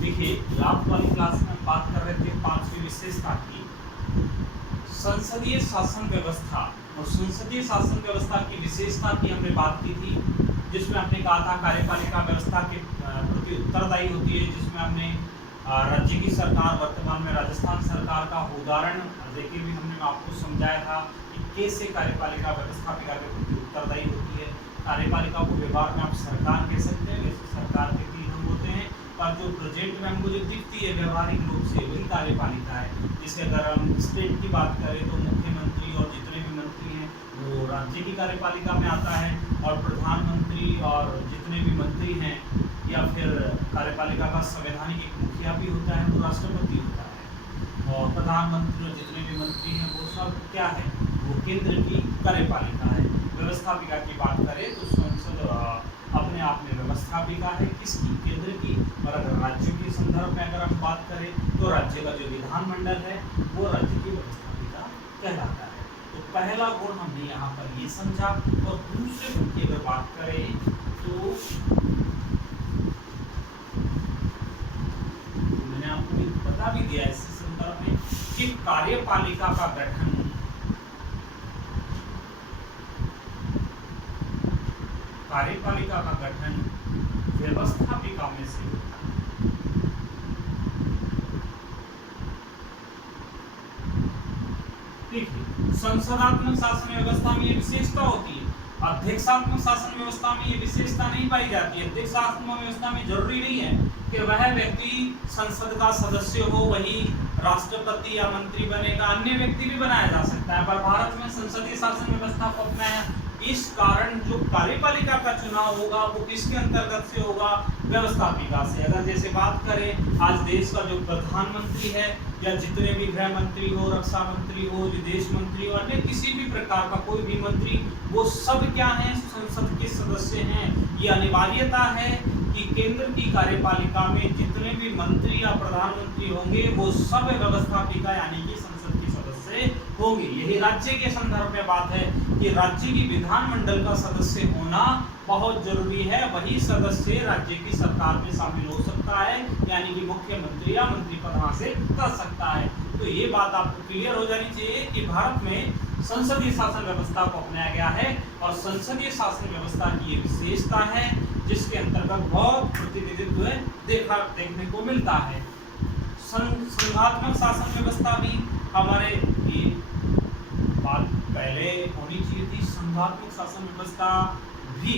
देखिए, लास्ट वाली क्लास में बात कर रहे थे पांचवी विशेषता की, संसदीय शासन व्यवस्था। और संसदीय शासन व्यवस्था की विशेषता की हमने बात की थी, जिसमें हमने कहा था कार्यपालिका व्यवस्था के प्रति उत्तरदायी होती है, जिसमें हमने राज्य की सरकार, वर्तमान में राजस्थान सरकार का उदाहरण देके भी हमने आपको समझाया था कि कैसे कार्यपालिका व्यवस्थापिका के प्रति उत्तरदायी होती है। कार्यपालिका को व्यवहार में आप सरकार कह सकते हैं, वैसे सरकार के 3 अंग होते हैं, पर जो प्रेजेंट में हमको जो दिखती है व्यवहारिक रूप से वही कार्यपालिका है। जैसे अगर हम स्टेट की बात करें तो मुख्यमंत्री और जितने भी मंत्री हैं वो राज्य की कार्यपालिका में आता है, और प्रधानमंत्री और जितने भी मंत्री हैं या फिर कार्यपालिका का संवैधानिक एक मुखिया भी होता है, वो राष्ट्रपति होता है। और प्रधानमंत्री और जितने भी मंत्री हैं वो सब क्या है, वो केंद्र की कार्यपालिका है। व्यवस्थापिका की बात करें तो संसद अपने आप में व्यवस्थापिका है, किसकी, केंद्र की। और अगर राज्य के संदर्भ में अगर हम बात करें तो राज्य का जो विधानमंडल है वो राज्य की व्यवस्थापिका कहलाता है। तो पहला गुण हमने यहाँ पर ये समझा। और दूसरे गुण की अगर बात करें तो मैंने आपको बता भी दिया इस संदर्भ में कि कार्यपालिका का गठन व्यवस्थापिका में से होता है। देखिए, संसदात्मक शासन व्यवस्था में ये विशेषता होती है, अध्यक्षात्मक शासन व्यवस्था में ये विशेषता नहीं पाई जाती है। अध्यक्षात्मक व्यवस्था में जरूरी नहीं है कि वह व्यक्ति संसद का सदस्य हो वही राष्ट्रपति या मंत्री बनेगा, अन्य व्यक्ति भी बनाया जा सकता है। पर भारत में संसदीय शासन व्यवस्था को अपनाया, इस कारण जो कार्यपालिका का चुनाव होगा वो किसके अंतर्गत से होगा, व्यवस्थापिका से। अगर जैसे बात करें आज देश का जो प्रधानमंत्री है या जितने भी गृह मंत्री हो, रक्षा मंत्री हो, विदेश मंत्री हो, अन्य किसी भी प्रकार का कोई भी मंत्री, वो सब क्या है, संसद के सदस्य हैं। ये अनिवार्यता है कि केंद्र की कार्यपालिका में जितने भी मंत्री या प्रधानमंत्री होंगे वो सब व्यवस्थापिका यानी कि संसद के सदस्य होंगे। यही राज्य के संदर्भ में बात है कि राज्य की विधानमंडल का सदस्य होना बहुत जरूरी है, वही सदस्य राज्य की सरकार में शामिल हो सकता है, यानी कि मुख्यमंत्री या मंत्री पद हासिल कर सकता है। तो ये बात आपको क्लियर हो जानी चाहिए कि भारत में संसदीय शासन व्यवस्था को अपनाया गया है, और संसदीय शासन व्यवस्था की ये विशेषता है जिसके अंतर्गत बहुत प्रतिनिधित्व देखने को मिलता है। संघात्मक शासन व्यवस्था भी हमारे ये बात पहले होनी चाहिए थी। संघात्मक शासन व्यवस्था भी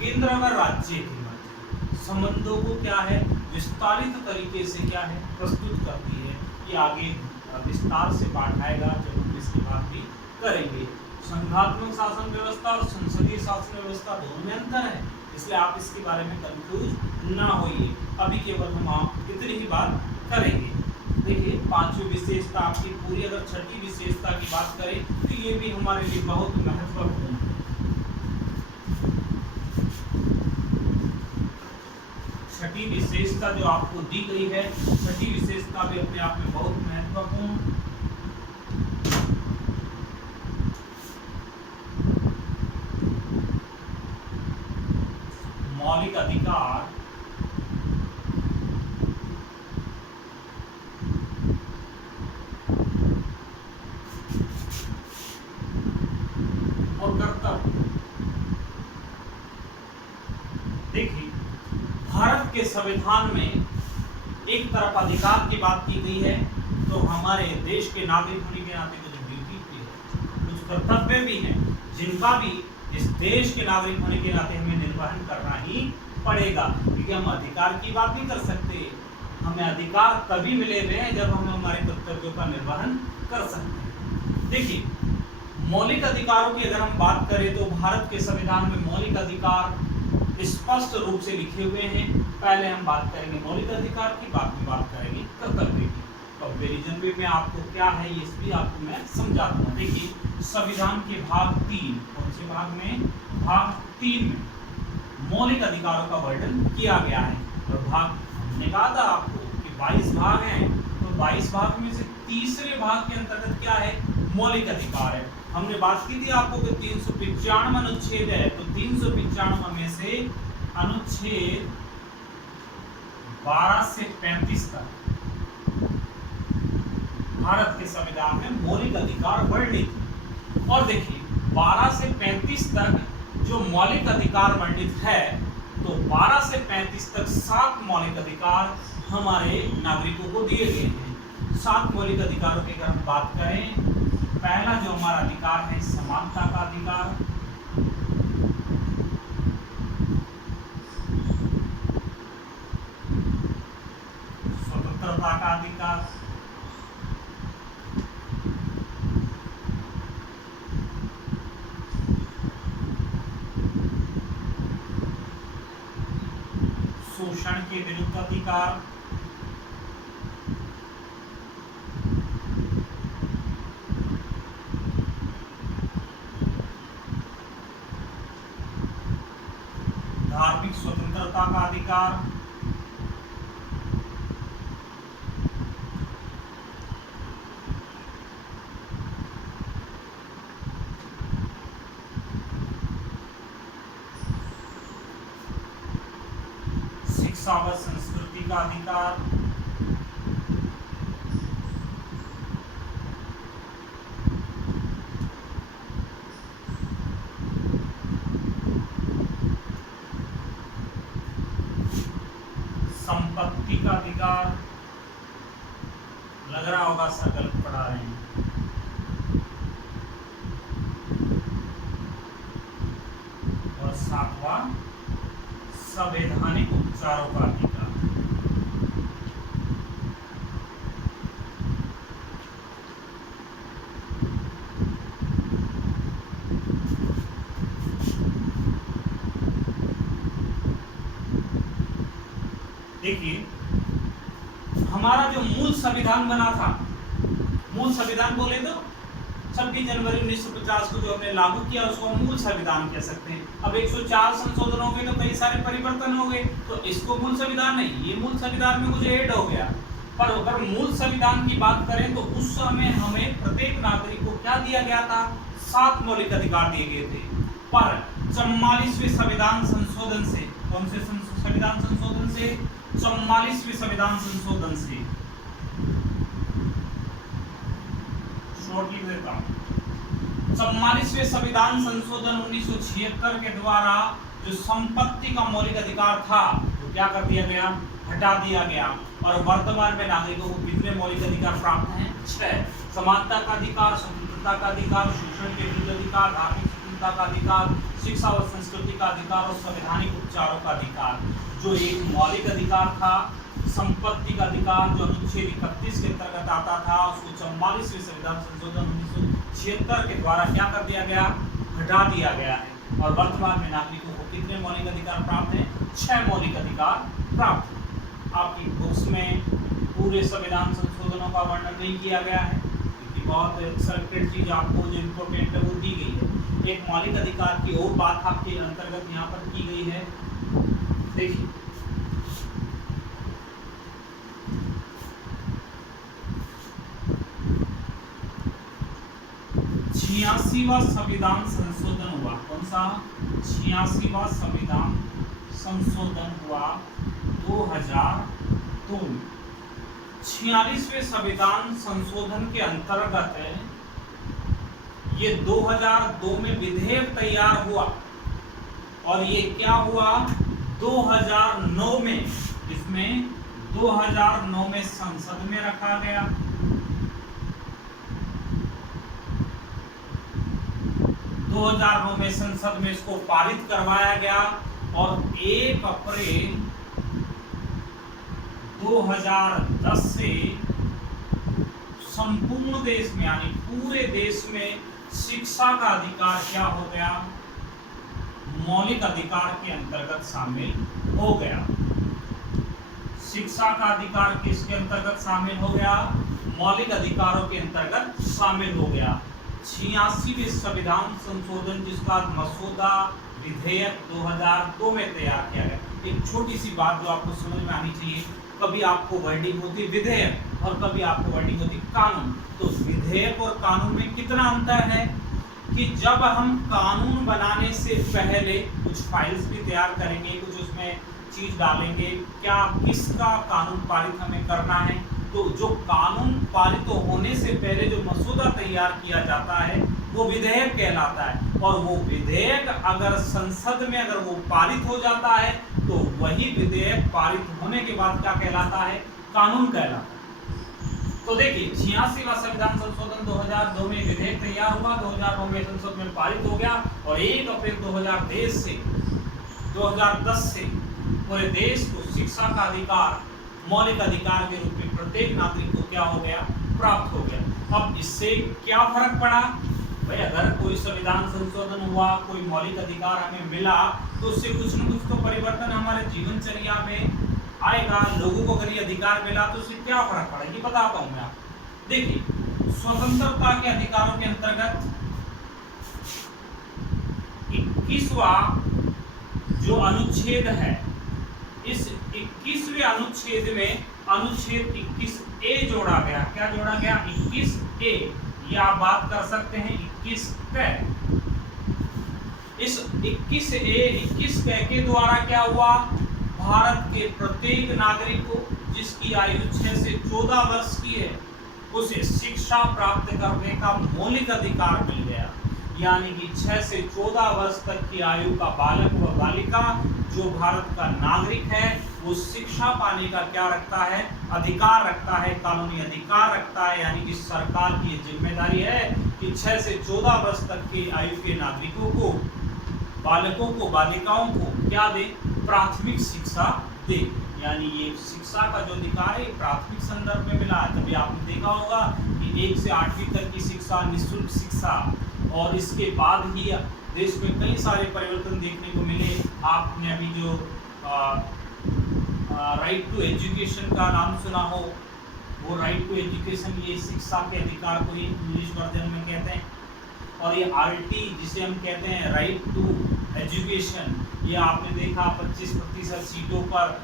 केंद्र और राज्य के मध्य संबंधों को क्या है, विस्तारित तरीके से क्या है, प्रस्तुत करती है। ये आगे विस्तार से पाठ आएगा जब हम इसकी बात भी करेंगे। संघात्मक शासन व्यवस्था और संसदीय शासन व्यवस्था दोनों में अंतर है, इसलिए आप इसके बारे में कंफ्यूज ना होइए। अभी केवल हम इतनी ही बात करेंगे। देखिए, पांचवी विशेषता आपकी पूरी, अगर छठी विशेषता की बात करें तो ये भी हमारे लिए बहुत महत्वपूर्ण है। छठी विशेषता जो आपको दी गई है, छठी विशेषता भी अपने आप में बहुत महत्वपूर्ण। मौलिक अधिकार और कर्तव्य। देखिए, भारत के संविधान में एक तरफ अधिकार की बात की गई है, तो हमारे देश के नागरिक होने के नाते कुछ ड्यूटी भी है, कुछ कर्तव्य भी हैं, जिनका भी इस देश के नागरिक होने के नाते हमें निर्वहन करना ही पड़ेगा। क्योंकि हम अधिकार की बात नहीं कर सकते, हमें अधिकार तभी मिले हुए हैं जब हम हमारे कर्तव्यों का निर्वहन कर सकते हैं। देखिए, मौलिक अधिकारों की अगर हम बात करें तो भारत के संविधान में मौलिक अधिकार स्पष्ट रूप से लिखे हुए हैं। पहले हम बात करेंगे मौलिक अधिकार की, बाद में बात करेंगे कर्तव्य की। कंपैरिजन में आपको क्या है ये भी आपको मैं समझाता हूँ। देखिए, संविधान के भाग 3, कौन से भाग में, भाग 3 में मौलिक अधिकारों का वर्णन किया गया है। और भाग हमने कहा था आपको कि 22 भाग हैं, तो 22 भाग में से तीसरे भाग के अंतर्गत क्या है, मौलिक अधिकार है। हमने बात की थी आपको कि 395 अनुच्छेद है, तो 395 में से अनुच्छेद 12 से 35 तक भारत के संविधान में मौलिक अधिकार वर्णित। और देखिए 12 से 35 तक जो मौलिक अधिकार वर्णित है, तो 12 से 35 तक 7 मौलिक अधिकार हमारे नागरिकों को दिए गए हैं। 7 मौलिक अधिकारों की अगर हम बात करें, पहला जो हमारा अधिकार है समानता का अधिकार, स्वतंत्रता का अधिकार, शोषण के विरुद्ध अधिकार, धार्मिक स्वतंत्रता का अधिकार, शिक्षा व संस्कृति का अधिकार, संपत्ति का अधिकार, लग रहा होगा सकल पढ़ा रहे हैं, और 7वां संवैधानिक उपचारों का अधिकार। देखिए हमारा जो मूल संविधान बना था, मूल संविधान बोले तो 26 जनवरी 1950 को जो हमने लागू किया उसको हम मूल संविधान कह सकते हैं। अब 104 संशोधन हो गए तो कई सारे परिवर्तन हो गए, तो इसको मूल संविधान नहीं, ये मूल संविधान में कुछ ऐड हो गया। पर अगर मूल संविधान की बात करें तो उस समय हमें प्रत्येक नागरिक को क्या दिया गया था? 7 मौलिक अधिकार दिए गए थे। पर 44वें संविधान संशोधन से, कौन से संविधान संशोधन से? 44वें संविधान संशोधन से, शॉर्ट लिख देता हूं। 44वें संविधान संशोधन 1976 के द्वारा जो संपत्ति का मौलिक अधिकार था वो क्या कर दिया गया? हटा दिया गया। और वर्तमान में नागरिकों को कितने मौलिक अधिकार प्राप्त हैं? 6। समानता का अधिकार, स्वतंत्रता का अधिकार, शोषण के विरुद्ध अधिकार, धार्मिक स्वतंत्रता का अधिकार, शिक्षा और संस्कृति का अधिकार और संवैधानिक उपचारों का अधिकार। जो एक मौलिक अधिकार था संपत्ति का अधिकार, जो अनुच्छेद 31 के अंतर्गत आता था, उसको 44वें संविधान संशोधन 1976 के द्वारा क्या कर दिया गया? हटा दिया गया है। और वर्तमान में नागरिकों को कितने मौलिक अधिकार प्राप्त हैं? 6 मौलिक अधिकार प्राप्त हैं। आपकी बुक्स में पूरे संविधान संशोधनों का वर्णन नहीं किया गया है, क्योंकि बहुत सेलेक्टेड चीज आपको जो इम्पोर्टेंट है वो दी गई है। एक मौलिक अधिकार की और बात आपके अंतर्गत यहाँ पर की गई है, देखिए। छियासीवां संविधान संशोधन हुआ, कौन सा? 86वां संविधान संशोधन हुआ 2002। 46वें संविधान संशोधन के अंतर्गत ये 2002 में विधेयक तैयार हुआ, और ये क्या हुआ? 2009 में, इसमें 2009 में संसद में रखा गया। 2009 में संसद में इसको पारित करवाया गया, और 1 अप्रैल 2010 से संपूर्ण देश में, यानी पूरे देश में शिक्षा का अधिकार क्या हो गया? मौलिक अधिकार के अंतर्गत शामिल हो गया। शिक्षा का अधिकार किसके अंतर्गत शामिल हो गया? मौलिक अधिकारों के अंतर्गत शामिल हो गया। 86वें संविधान संशोधन जिसका मसौदा विधेयक 2002 में तैयार किया गया। एक छोटी सी बात जो आपको समझ में आनी चाहिए, कभी आपको वर्डिंग होती विधेयक और कभी आपको वर्डिंग होती कानून। तो विधेयक और कानून में कितना अंतर है? कि जब हम कानून बनाने से पहले कुछ फाइल्स भी तैयार करेंगे, कुछ उसमें चीज डालेंगे, क्या किसका कानून पारित हमें करना है, तो जो कानून पारित होने से पहले जो मसौदा तैयार किया जाता है वो विधेयक कहलाता है। और वो विधेयक अगर संसद में अगर वो पारित हो जाता है तो वही विधेयक पारित होने के बाद क्या कहलाता है, कानून कहलाता है। तो देखिए 86वां संविधान संशोधन 2002 में विधेयक तैयार हुआ, 2009 में संसद में पारित हो गया और 1 अप्रैल 2010 से पूरे देश को शिक्षा का अधिकार मौलिक अधिकार के रूप में प्रत्येक नागरिक को क्या हो गया, प्राप्त हो गया। अब इससे क्या फर्क पड़ा भाई, अगर कोई संविधान संशोधन हुआ, कोई मौलिक अधिकार हमें मिला तो उससे कुछ न कुछ तो परिवर्तन हमारे जीवनचर्या में आएगा। लोगों को अगर ये अधिकार मिला तो उससे क्या फर्क पड़ा, ये बताता हूं मैं आपको। देखिए स्वतंत्रता के अधिकारों के अंतर्गत 21वां जो अनुच्छेद है, इस 21वें अनुच्छेद में अनुच्छेद 21A जोड़ा गया। क्या जोड़ा गया, 21A। ये आप बात कर सकते हैं 21 क। इस 21 क के द्वारा क्या हुआ, भारत के प्रत्येक नागरिक को जिसकी आयु 6 से 14 वर्ष की है उसे शिक्षा प्राप्त करने का मौलिक अधिकार मिल गया। यानी कि 6 से 14 वर्ष तक की आयु का बालक व बालिका जो भारत का नागरिक है वो शिक्षा पाने का क्या रखता है, अधिकार रखता है, कानूनी अधिकार रखता है। यानी कि सरकार की जिम्मेदारी है कि 6 से 14 वर्ष तक की आयु के नागरिकों को, बालकों को, बालिकाओं को क्या दे, प्राथमिक शिक्षा दे। यानी ये शिक्षा का जो अधिकार है प्राथमिक संदर्भ में मिला है। तभी आपने देखा होगा कि 1 से 8वीं तक की शिक्षा निःशुल्क शिक्षा, और इसके बाद ही देश में कई सारे परिवर्तन देखने को मिले। आपने अभी जो राइट टू एजुकेशन का नाम सुना हो, वो राइट टू एजुकेशन ये शिक्षा के अधिकार को ही इंग्लिश वर्जन में कहते हैं। और ये RT जिसे हम कहते हैं राइट टू एजुकेशन, ये आपने देखा 25% सीटों पर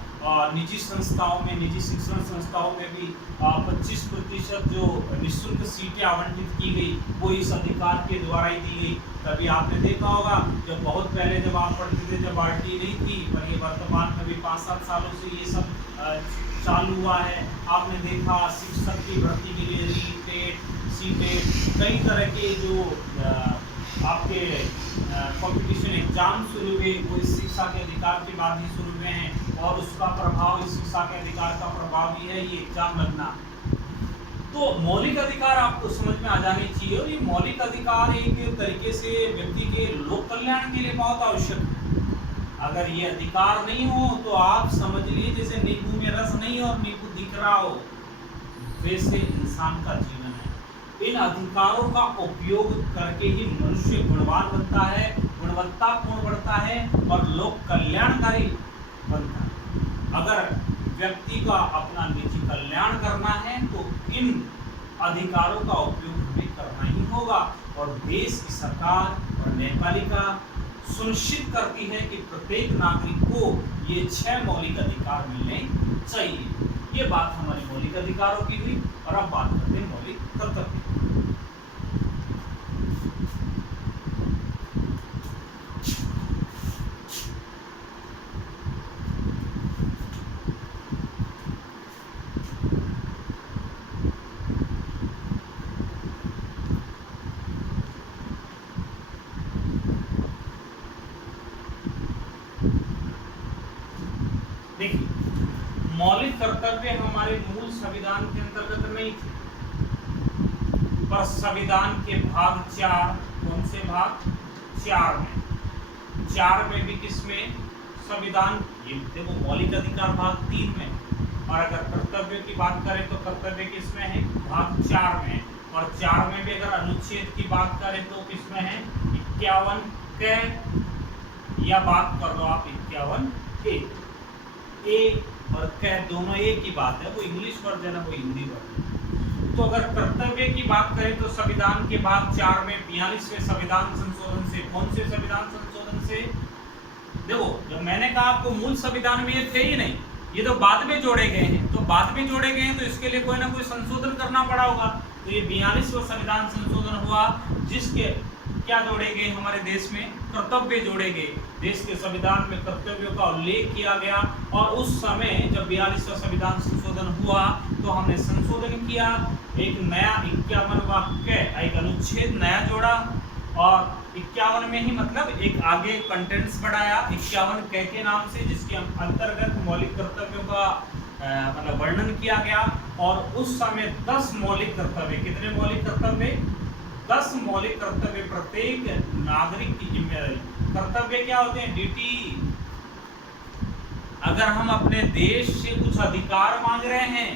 निजी संस्थाओं में, निजी शिक्षण संस्थाओं में भी 25% जो निःशुल्क सीटें आवंटित की गई वो इस अधिकार के द्वारा ही दी गई। तभी आपने देखा होगा जब बहुत पहले जब आप पढ़ते थे जब RT नहीं थी, पर ये वर्तमान में भी 5-7 सालों से ये सब चालू हुआ है। आपने देखा शिक्षक की भर्ती के लिए रीटेट, सीटेट, कई तरह के जो आपके कॉम्पिटिशन एग्जाम शुरू हुए वो इस शिक्षा के अधिकार के बाद ही शुरू हुए हैं। और उसका प्रभाव, इस शिक्षा के अधिकार का प्रभाव भी है ये एग्जाम लगना। तो मौलिक अधिकार आपको समझ में आ जाने चाहिए। और ये मौलिक अधिकार एक तरीके से व्यक्ति के लोक कल्याण के लिए बहुत आवश्यक है। अगर ये अधिकार नहीं हो तो आप समझ लीजिए जैसे नींबू में रस नहीं और नींबू दिख रहा हो, वैसे इंसान का जीवन है। इन अधिकारों का उपयोग करके ही मनुष्य गुणवान बनता है, गुणवत्तापूर्ण बनता है और लोक कल्याणकारी बनता है। अगर व्यक्ति का अपना निजी कल्याण करना है तो इन अधिकारों का उपयोग हमें करना ही होगा। और देश की सरकार और न्यायपालिका सुनिश्चित करती है कि प्रत्येक नागरिक को ये 6 मौलिक अधिकार मिलने चाहिए। ये बात हमारे मौलिक अधिकारों की हुई। और अब बात करते हैं मौलिक कर्तव्य। देखिए मौलिक कर्तव्य हमारे मूल संविधान के अंतर्गत नहीं थे, पर संविधान के भाग 4, कौन से भाग 4 में, 4 में भी किसमें, संविधान, ये देखो मौलिक अधिकार भाग 3 में। और अगर कर्तव्य की बात करें तो कर्तव्य किसमें है, भाग 4 में। और 4 में भी अगर अनुच्छेद की बात करें तो किसमें है, 51 क, या बात कर लो आप 51 ए और कह दोनों एक ही बात है। वो इंग्लिश वर्जन है, वो हिंदी वर्जन। तो अगर कर्तव्य की बात करें तो संविधान के भाग 4 में 42वें संविधान संशोधन से, कौन से संविधान संशोधन से, देखो जब मैंने कहा आपको मूल संविधान में ये थे ही नहीं, ये तो बाद में जोड़े गए हैं। तो बाद में जोड़े गए हैं तो इसके लिए कोई ना कोई संशोधन करना पड़ा होगा। तो ये 42वां संविधान संशोधन हुआ जिसके क्या जोड़ेंगे, हमारे देश में कर्तव्य जोड़ेंगे। देश के संविधान में कर्तव्यों का उल्लेख किया गया और उस समय जब 42वां संविधान संशोधन हुआ तो हमने संशोधन किया, एक नया 51 वाक्य, एक अनुच्छेद नया जोड़ा और 51 में ही मतलब एक आगे कंटेंट्स बढ़ाया 51 क के नाम से, जिसके अंतर्गत मौलिक कर्तव्यों का मतलब वर्णन किया गया। और उस समय 10 मौलिक कर्तव्य, कितने मौलिक कर्तव्य, 10 मौलिक कर्तव्य प्रत्येक नागरिक की जिम्मेदारी। कर्तव्य क्या होते हैं, ड्यूटी। अगर हम अपने देश से कुछ अधिकार मांग रहे हैं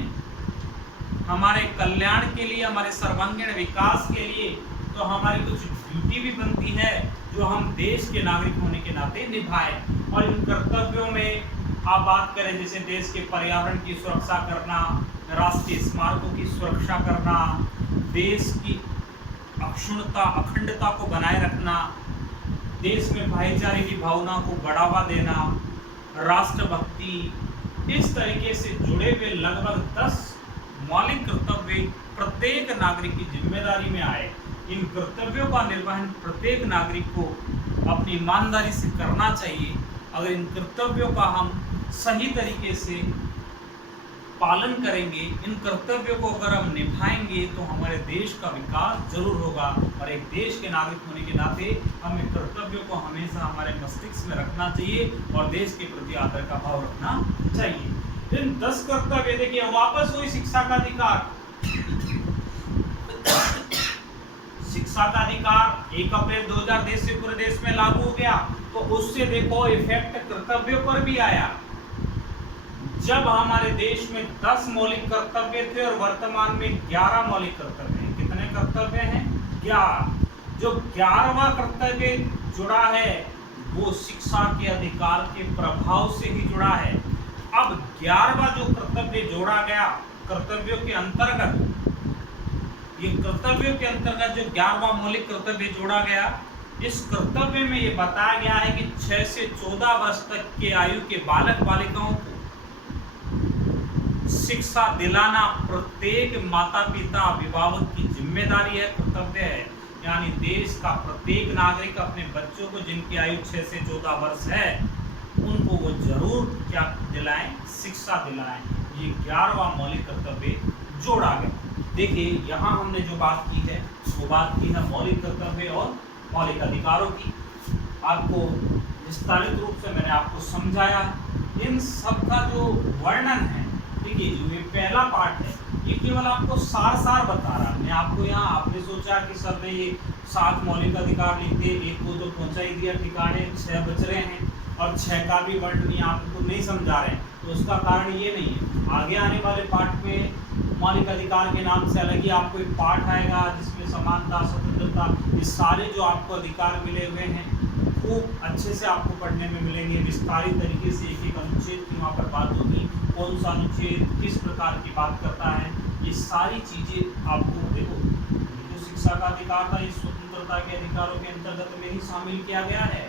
हमारे कल्याण के लिए, हमारे सर्वांगीण विकास के लिए, तो हमारी कुछ ड्यूटी भी बनती है जो हम देश के नागरिक होने के नाते निभाएं। और इन कर्तव्यों में आप बात करें जैसे देश के पर्यावरण की सुरक्षा करना, राष्ट्रीय स्मारकों की सुरक्षा करना, देश की अक्षुण्णता अखंडता को बनाए रखना, देश में भाईचारे की भावना को बढ़ावा देना, राष्ट्रभक्ति, इस तरीके से जुड़े हुए लगभग 10 मौलिक कर्तव्य प्रत्येक नागरिक की जिम्मेदारी में आए। इन कर्तव्यों का निर्वहन प्रत्येक नागरिक को अपनी ईमानदारी से करना चाहिए। अगर इन कर्तव्यों का हम सही तरीके से पालन करेंगे, इन कर्तव्यों को अगर हम निभाएंगे तो हमारे देश का विकास जरूर होगा। और एक देश के नागरिक होने के नाते हमें कर्तव्यों को हमेशा हमारे मस्तिष्क में रखना चाहिए और देश के प्रति आदर का भाव रखना चाहिए। इन 10 कर्तव्य देखिए, वापस हुई शिक्षा का अधिकार। शिक्षा का अधिकार 1 अप्रैल 2000 देश से पूरे देश में लागू हो गया, तो उससे देखो इफेक्ट कर्तव्यों पर भी आया। जब हमारे देश में 10 मौलिक कर्तव्य थे और वर्तमान में 11 मौलिक कर्तव्य हैं। कितने कर्तव्य हैं, 11। जो 11वां कर्तव्य जुड़ा है वो शिक्षा के अधिकार के प्रभाव से ही जुड़ा है। अब 11वां जो कर्तव्य जोड़ा गया कर्तव्यों के अंतर्गत, ये कर्तव्यों के अंतर्गत जो 11वां मौलिक कर्तव्य जोड़ा गया, इस कर्तव्य में ये बताया गया है कि 6 से 14 वर्ष तक के आयु के बालक बालिकाओं को शिक्षा दिलाना प्रत्येक माता पिता अभिभावक की जिम्मेदारी है, कर्तव्य है। यानी देश का प्रत्येक नागरिक अपने बच्चों को जिनकी आयु 6 से 14 वर्ष है उनको वो जरूर क्या दिलाएं, शिक्षा दिलाएं। ये 11वां मौलिक कर्तव्य जोड़ा गया। देखिए यहाँ हमने जो बात की है वो बात की है मौलिक कर्तव्य और मौलिक अधिकारों की। आपको विस्तारित रूप से मैंने आपको समझाया। इन सब का जो वर्णन है, देखिए जो ये पहला पार्ट है ये केवल आपको सार बता रहा है। मैं आपको यहाँ, आपने सोचा कि सर ने ये 7 मौलिक अधिकार लिख दिए, एक को तो पहुंचा ही दिया ठिकाने, 6 बच रहे हैं और 6 का भी वर्णन यहाँ आपको नहीं समझा रहे हैं। तो उसका कारण ये नहीं है, आगे आने वाले पार्ट में मौलिक अधिकार के नाम से अलग ही आपको एक पार्ट आएगा जिसमें समानता, स्वतंत्रता, ये सारे जो आपको अधिकार मिले हुए हैं खूब अच्छे से आपको पढ़ने में मिलेंगे। विस्तारित तरीके से एक एक अनुच्छेद की वहाँ पर बात होगी, कौन सा अनुच्छेद किस प्रकार की बात करता है, ये सारी चीज़ें आपको देखो। जो शिक्षा का अधिकार था ये स्वतंत्रता के अधिकारों के अंतर्गत में ही शामिल किया गया है,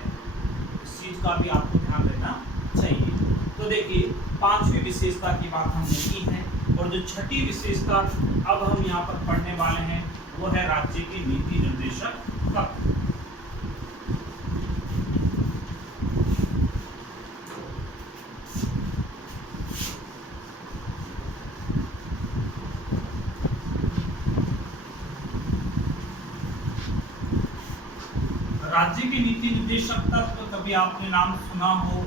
इस चीज़ का भी आपको ध्यान देना चाहिए। तो देखिए 5वीं विशेषता की बात हमने की है और जो 6ठी विशेषता अब हम यहाँ पर पढ़ने वाले हैं वो है राज्य की नीति निर्देशक तत्व। राज्य की नीति निर्देशक तत्व कभी आपने नाम सुना हो,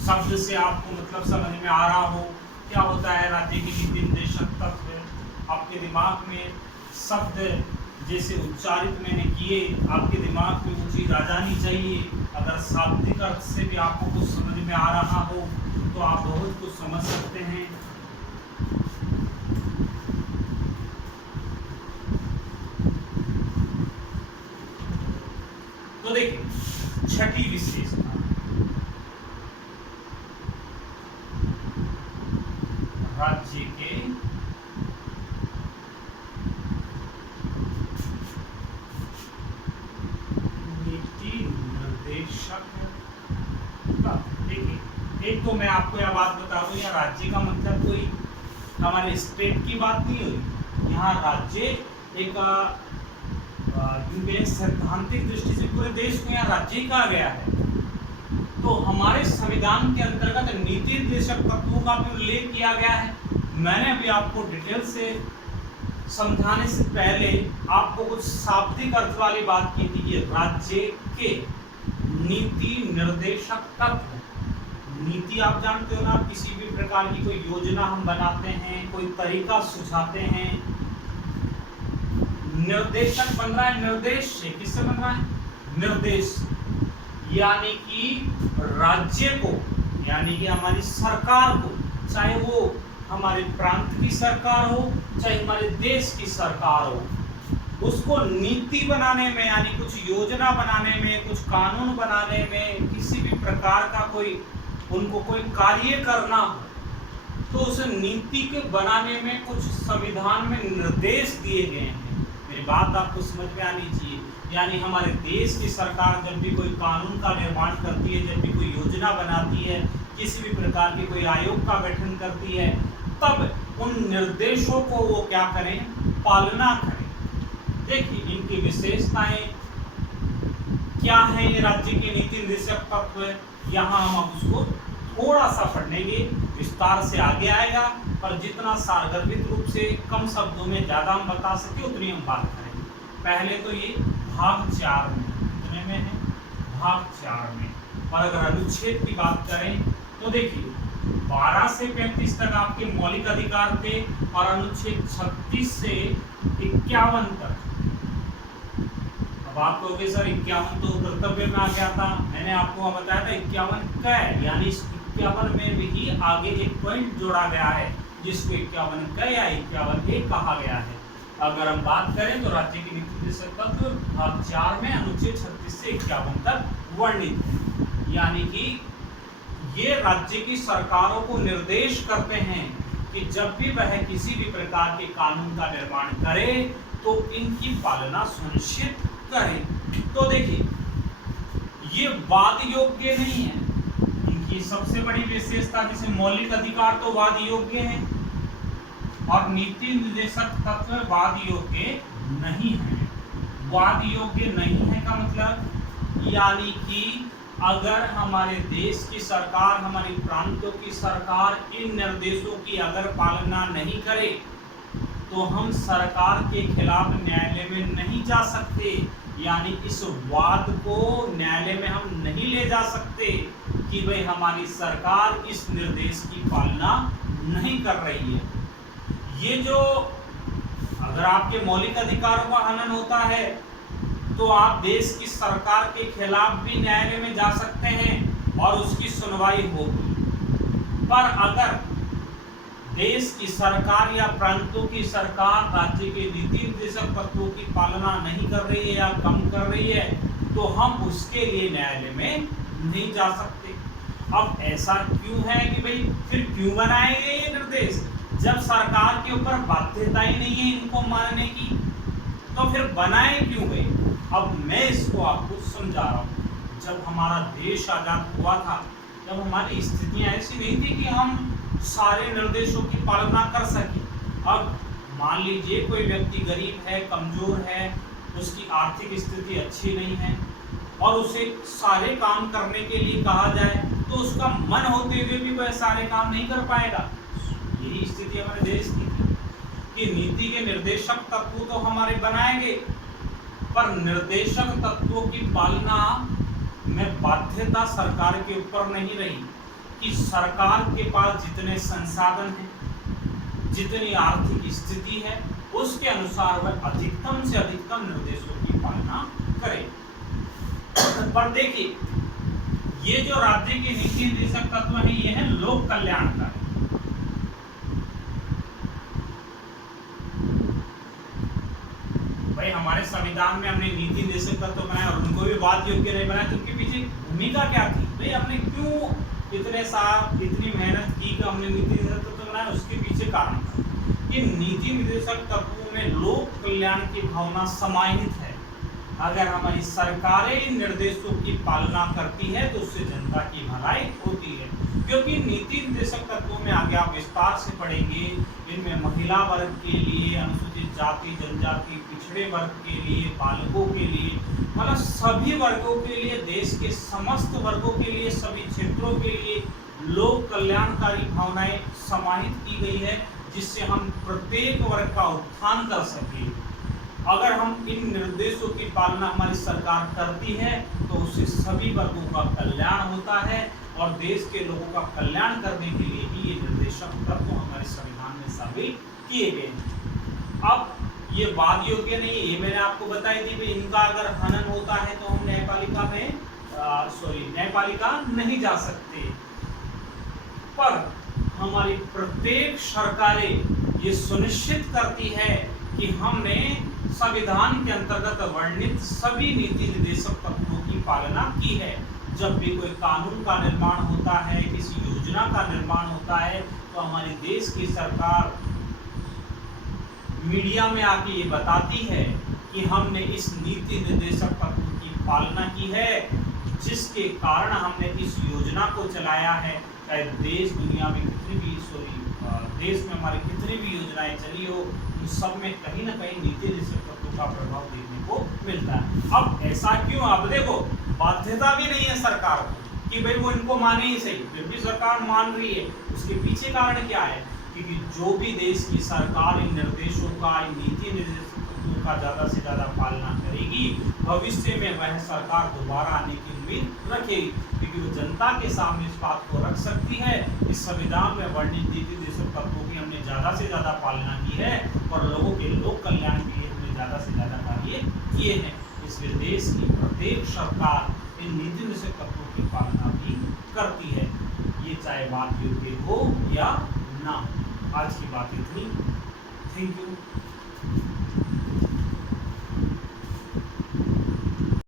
शब्द से आपको मतलब समझ में आ रहा हो क्या होता है राज्य की नीति निर्देशक तत्व। आपके दिमाग में शब्द जैसे उच्चारित मैंने किए, आपके दिमाग में वो चीज़ आ जानी चाहिए। अगर शाब्दिक अर्थ से भी आपको कुछ समझ में आ रहा हो तो आप बहुत कुछ समझ सकते हैं। तो देखिए 6ठी विशेषता, राज्य के नीति निर्देशक तत्व। देखिए एक तो मैं आपको यह बात बता दूं, यहाँ राज्य का मतलब कोई हमारे स्टेट की बात नहीं हुई। यहाँ राज्य एक क्योंकि सैद्धांतिक दृष्टि से पूरे देश को यहाँ राज्य कहा गया है। तो हमारे संविधान के अंतर्गत नीति निर्देशक तत्वों का भी उल्लेख किया गया है। मैंने अभी आपको डिटेल से समझाने से पहले आपको कुछ शाब्दिक अर्थ वाली बात की थी कि राज्य के नीति निर्देशक तत्व। नीति आप जानते हो ना, किसी भी प्रकार की कोई योजना हम बनाते हैं, कोई तरीका सुझाते हैं। निर्देशक बन रहा है निर्देश से, किससे बन रहा है? निर्देश, यानी कि राज्य को, यानी कि हमारी सरकार को, चाहे वो हमारे प्रांत की सरकार हो चाहे हमारे देश की सरकार हो, उसको नीति बनाने में यानी कुछ योजना बनाने में, कुछ कानून बनाने में, किसी भी प्रकार का कोई उनको कोई कार्य करना हो तो उस नीति के बनाने में कुछ संविधान में निर्देश दिए गए हैं। मेरी बात आपको समझ में आनी चाहिए। यानी हमारे देश की सरकार जब भी कोई कानून का निर्माण करती है, जब भी कोई योजना बनाती है, किसी भी प्रकार के कोई आयोग का गठन करती है, तब उन निर्देशों को वो क्या करें? पालना करें। देखिए इनकी विशेषताएं क्या है, ये राज्य के नीति निर्देशक तत्व, यहाँ हम उसको थोड़ा सा पढ़ेंगे, विस्तार से आगे आएगा, पर जितना सारगर्भित रूप से कम शब्दों में ज़्यादा हम बता सके उतनी हम बात करेंगे। पहले तो ये भाग 4 में, कितने में है? भाग 4 में। और अगर अनुच्छेद की बात करें तो देखिए 12 से 35 तक आपके मौलिक अधिकार थे और अनुच्छेद 36 से 51 तक। अब आप कहोगे सर 51 तो कर्तव्य में आ गया था, मैंने आपको बताया था 51 का है, यानी इस 51 में भी आगे एक पॉइंट जोड़ा गया है जिसको 51 का या 51 ए कहा गया है। अगर हम बात करें तो राज्य के नीति निर्देशक तत्व भाग 4 में अनुच्छेद 36 से 51 तक वर्णित है। यानी कि ये राज्य की सरकारों को निर्देश करते हैं कि जब भी वह किसी भी प्रकार के कानून का निर्माण करे तो इनकी पालना सुनिश्चित करे। तो देखिए ये वाद योग्य नहीं है, इनकी सबसे बड़ी विशेषता जैसे मौलिक अधिकार तो वाद योग्य है और नीति निर्देशक तत्व वाद योग्य नहीं है। वाद योग्य नहीं है का मतलब यानी कि अगर हमारे देश की सरकार, हमारी प्रांतों की सरकार इन निर्देशों की अगर पालना नहीं करे तो हम सरकार के खिलाफ न्यायालय में नहीं जा सकते। यानी इस वाद को न्यायालय में हम नहीं ले जा सकते कि भाई हमारी सरकार इस निर्देश की पालना नहीं कर रही है। ये जो अगर आपके मौलिक अधिकारों का हनन होता है तो आप देश की सरकार के खिलाफ भी न्यायालय में जा सकते हैं और उसकी सुनवाई होगी। पर अगर देश की सरकार या प्रांतों की सरकार राज्य के नीति निर्देशक तत्वों की पालना नहीं कर रही है या कम कर रही है तो हम उसके लिए न्यायालय में नहीं जा सकते। अब ऐसा क्यों है कि भाई फिर क्यों बनाएंगे ये निर्देश जब सरकार के ऊपर बाध्यता ही नहीं है इनको मानने की, तो फिर बनाए क्यों गए? अब मैं इसको आपको समझा रहा हूँ। जब हमारा देश आज़ाद हुआ था तब हमारी स्थितियाँ ऐसी नहीं थी कि हम सारे निर्देशों की पालना कर सकें। अब मान लीजिए कोई व्यक्ति गरीब है, कमज़ोर है, उसकी आर्थिक स्थिति अच्छी नहीं है और उसे सारे काम करने के लिए कहा जाए तो उसका मन होते हुए भी वह सारे काम नहीं कर पाएगा। यही स्थिति हमारे देश की थी कि नीति के निर्देशक तत्व तो हमारे बनाए गए पर निर्देशक तत्वों की पालना में बाध्यता सरकार के ऊपर नहीं रही कि सरकार के पास जितने संसाधन हैं, जितनी आर्थिक स्थिति है, उसके अनुसार वह अधिकतम से अधिकतम निर्देशों की पालना करे। पर देखिए ये जो राज्य के नीति निर्देशक तत्व है ये है लोक कल्याणकारी। भाई हमारे संविधान में हमने नीति निर्देशक तत्व बनाए और उनको भी वाद योग्य नहीं बनाया तो उनके पीछे भूमिका क्या थी? भाई हमने क्यों इतने साल इतनी मेहनत की कि हमने नीति निर्देशक तत्व बनाया, उसके पीछे कारण था कि नीति निर्देशक तत्वों में लोक कल्याण की भावना समाहित है। अगर हमारी सरकारें इन निर्देशों की पालना करती है तो उससे जनता की भलाई होती है। क्योंकि नीति निर्देशक तत्वों में आगे आप विस्तार से पढ़ेंगे, इनमें महिला वर्ग के लिए, अनुसूचित जाति जनजाति, पिछड़े वर्ग के लिए, बालकों के लिए, मतलब सभी वर्गों के लिए, देश के समस्त वर्गों के लिए, सभी क्षेत्रों के लिए लोक कल्याणकारी भावनाएं समाहित की गई है, जिससे हम प्रत्येक वर्ग का उत्थान कर सके। अगर हम इन निर्देशों की पालना हमारी सरकार करती है तो उससे सभी वर्गों का कल्याण होता है और देश के लोगों का कल्याण करने के लिए ही ये निर्देशक तत्व हमारे संविधान में शामिल किए गए हैं। अब ये वाद योग्य नहीं है, ये मैंने आपको बताई थी कि इनका अगर हनन होता है तो हम न्यायपालिका नहीं जा सकते। पर हमारी प्रत्येक सरकारें ये सुनिश्चित करती है कि हमने संविधान के अंतर्गत वर्णित सभी नीति निर्देशक तत्वों की पालना की है। जब भी कोई कानून का निर्माण होता है, किसी योजना का निर्माण होता है, तो हमारे देश की सरकार मीडिया में आके ये बताती है कि हमने इस नीति निर्देशक तत्वों की पालना की है, जिसके कारण हमने इस योजना को चलाया है। चाहे देश दुनिया में देश में हमारी कितनी भी योजनाएं चली हो, उन सब में कहीं ना कहीं नीति निर्देशक तत्वों का प्रभाव देखने को मिलता है। अब ऐसा क्यों? अब देखो, बाध्यता भी नहीं है सरकार को कि भाई वो इनको माने ही सही, फिर भी सरकार मान रही है। उसके पीछे कारण क्या है? क्योंकि जो भी देश की सरकार इन निर्देशों का, इन नीति निर्देशों का ज़्यादा से ज़्यादा पालना करेगी, भविष्य में वह सरकार दोबारा आने की उम्मीद रखेगी, क्योंकि वो जनता के सामने इस बात को रख सकती है इस संविधान में वर्णित नीति निर्देशक तत्वों की हमने ज़्यादा से ज़्यादा पालना की है और लोगों के लोक कल्याण के लिए हमने ज़्यादा से ज़्यादा कार्य किए हैं। इसलिए देश की प्रत्येक सरकार इन नीति निर्देशक तत्वों की पालना भी करती है, ये चाहे बात योग्य हो या ना। आज की बात इतनी। Thank you.